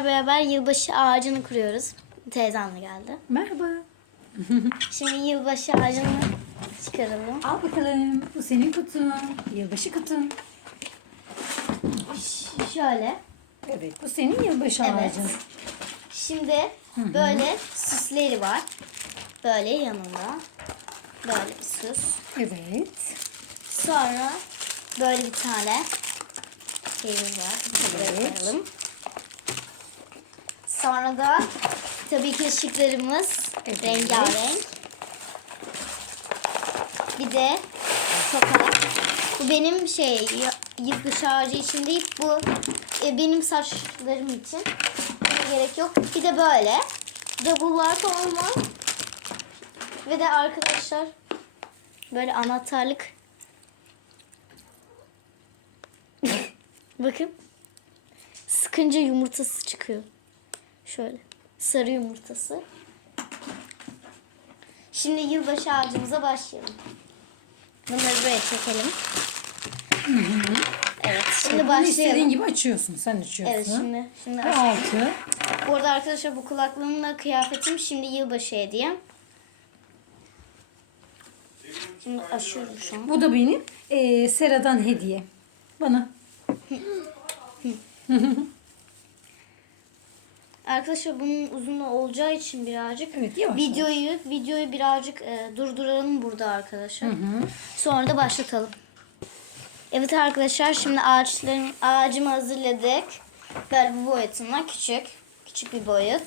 beraber yılbaşı ağacını kuruyoruz. Teyzem de geldi. Merhaba. Şimdi yılbaşı ağacını çıkaralım. Al bakalım. Bu senin kutun. Yılbaşı kutun. Ş- şöyle. Evet. Bu senin yılbaşı Evet. ağacın. Şimdi böyle süsleri var. Böyle yanında. Böyle bir süs. Evet. Sonra böyle bir tane şeyimiz var. Buraya Evet. koyalım. Sonra da tabii ki ışıklarımız Evet. rengarenk. Bir de toka. Bu benim şey y- yılbaşı ağacı için değil bu e, benim saçlarım için. Buna gerek yok. Bir de böyle davullar var. Ve de arkadaşlar böyle anahtarlık Bakın. Sıkınca yumurtası çıkıyor. Şöyle. Sarı yumurtası. Şimdi yılbaşı ağacımıza başlayalım. Bunları buraya çekelim. Evet, şimdi Bunu başlayalım. istediğin gibi açıyorsun. Sen açıyorsun. Evet, şimdi şimdi açalım. altı. Bu arada arkadaşlar bu kulaklığımla kıyafetim şimdi yılbaşı hediyem. Şimdi açıyorum şu an. Bu da benim eee, Sera'dan hediye. Bana. Arkadaşlar bunun uzun olacağı için birazcık Evet, yavaş videoyu videoyu birazcık e, durduralım burada arkadaşlar. Hı hı. Sonra da başlatalım. Evet arkadaşlar şimdi ağaçların ağacımı hazırladık. Böyle bir boyutum var küçük. Küçük bir boyut.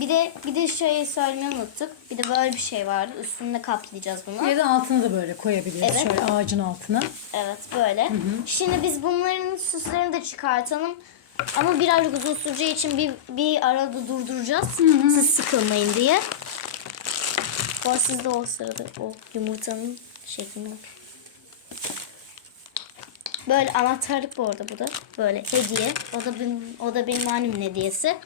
Bir de bir de şey söylemeyi unuttuk. Bir de böyle bir şey vardı. Üstünde kaplayacağız bunu. Ya da altına da böyle koyabiliriz. Evet. Şöyle ağacın altına. Evet böyle. Şimdi biz bunların süslerini de çıkartalım. Ama birazcık uzun süreceği için bir, bir arada durduracağız. Siz sıkılmayın diye. Bu siz de o sırada o yumurtanın şeklini. Böyle anahtarlık bu arada bu da. Böyle hediye. O da benim, o da benim annemin hediyesi.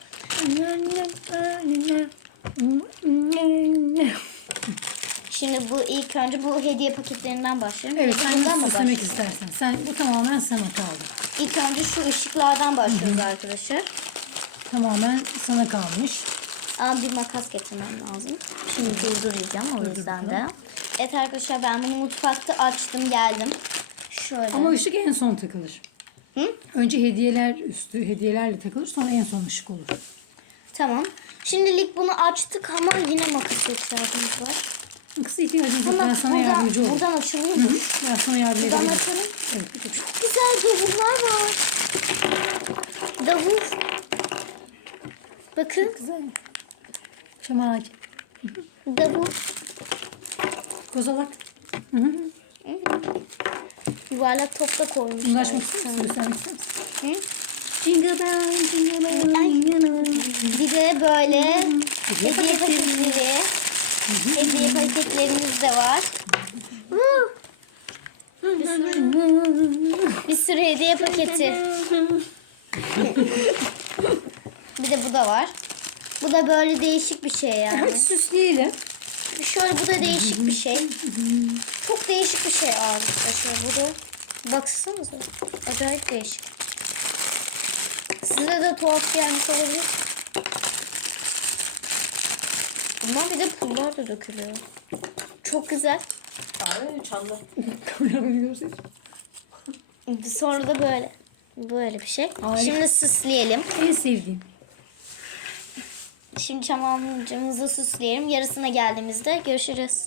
Şimdi bu ilk önce bu hediye paketlerinden başlayalım. Evet sen mı başlayalım? istersen. Sen bu tamamen sana kaldı. İlk önce şu ışıklardan başlıyoruz arkadaşlar. Tamamen sana kalmış. Ama bir makas getirmem lazım. Şimdi durduracağım o yüzden de. Evet arkadaşlar ben bunu mutfakta açtım geldim. Şöyle. Ama ışık en son takılır. Hı? Önce hediyeler üstü hediyelerle takılır sonra en son ışık olur. Tamam. Şimdilik bunu açtık ama yine makas ihtiyacımız var. Kısa ihtiyacımız yok. Ben sana yardımcı olurum. buradan açılıyor mu? Ben sana yardım Buradan ederim. açalım. Evet, bir şu. Güzel davullar var. Davul. Bakın Güzel. Çam ağacı. davul. Kozalak. Hı hı. Yuvarlak top da koymuşlar. Bunu açmak ister misin? Göstermek ister misin? Hı? Jingle bell, jingle bell, Ay. Bir de böyle hediye paketleri. Hediye paketlerimiz de var. Bir sürü, bir sürü hediye paketi. bir de bu da var. Bu da böyle değişik bir şey yani. Hadi süsleyelim. Şöyle bu da değişik bir şey. Çok değişik bir şey arkadaşlar. Bu da baksanıza. Acayip değişik. Size de tuhaf gelmiş olabilir. Bundan bir de pullar da dökülüyor. Çok güzel. Ay çanlı. Kameramı görsün. Sonra da böyle. Böyle bir şey. Harika. Şimdi süsleyelim. En sevdiğim. Şimdi çam ağacımızı süsleyelim. Yarısına geldiğimizde görüşürüz.